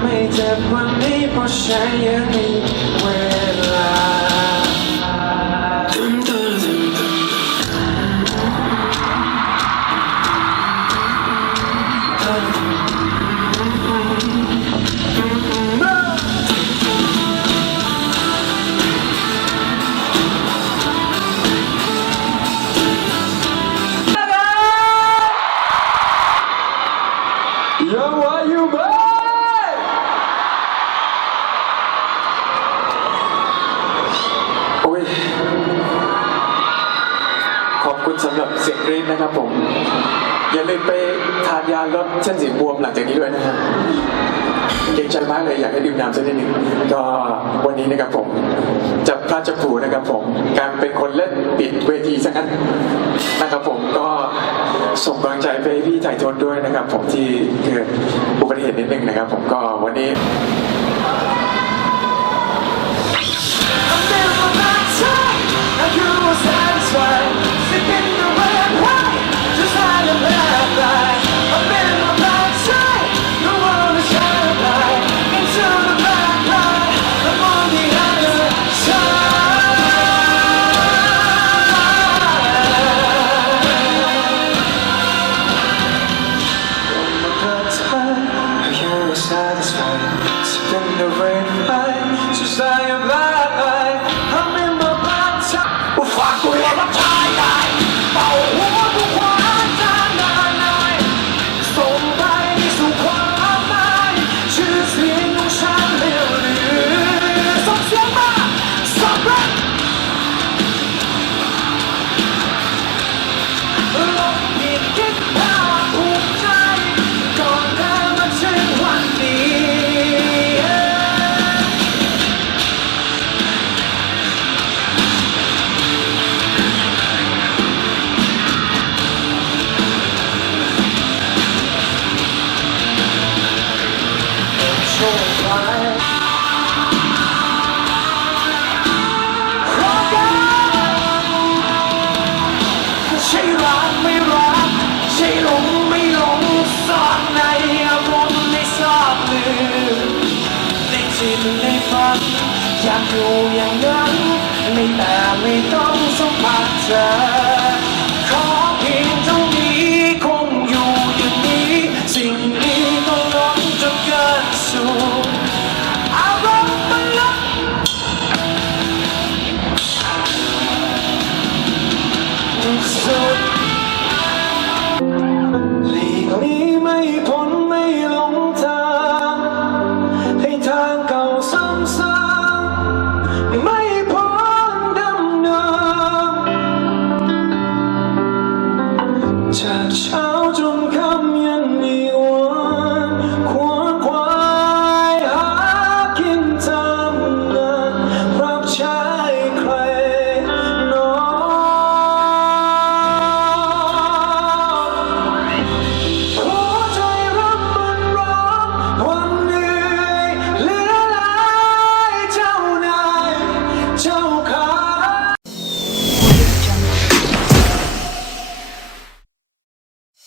ไม่เจ็บวันนี้เพราะฉันยังมีเวล คุณสำหรับเสียงกรี๊ดนะครับผม อย่าลืมไปทานยาลดเส้นสีบวมหลังจากนี้ด้วยนะฮะเกรงใจมากเลยอยากให้ดื่มน้ำสักนิดหนึ่งก็วันนี้นะครับผมจะพระเจะผูนะครับผม การเป็นคนเล่นปิดเวทีซะงั้นนะครับผมก็ส่งกำลังใจไปพี่ไถ่ทนด้วยนะครับ ผมที่เกิดอุบัติเหตุนิดหนึ่งนะครับ ผมก็วันนี้ อยู่อย่างนั้นไม่แต่ไม่ต้อง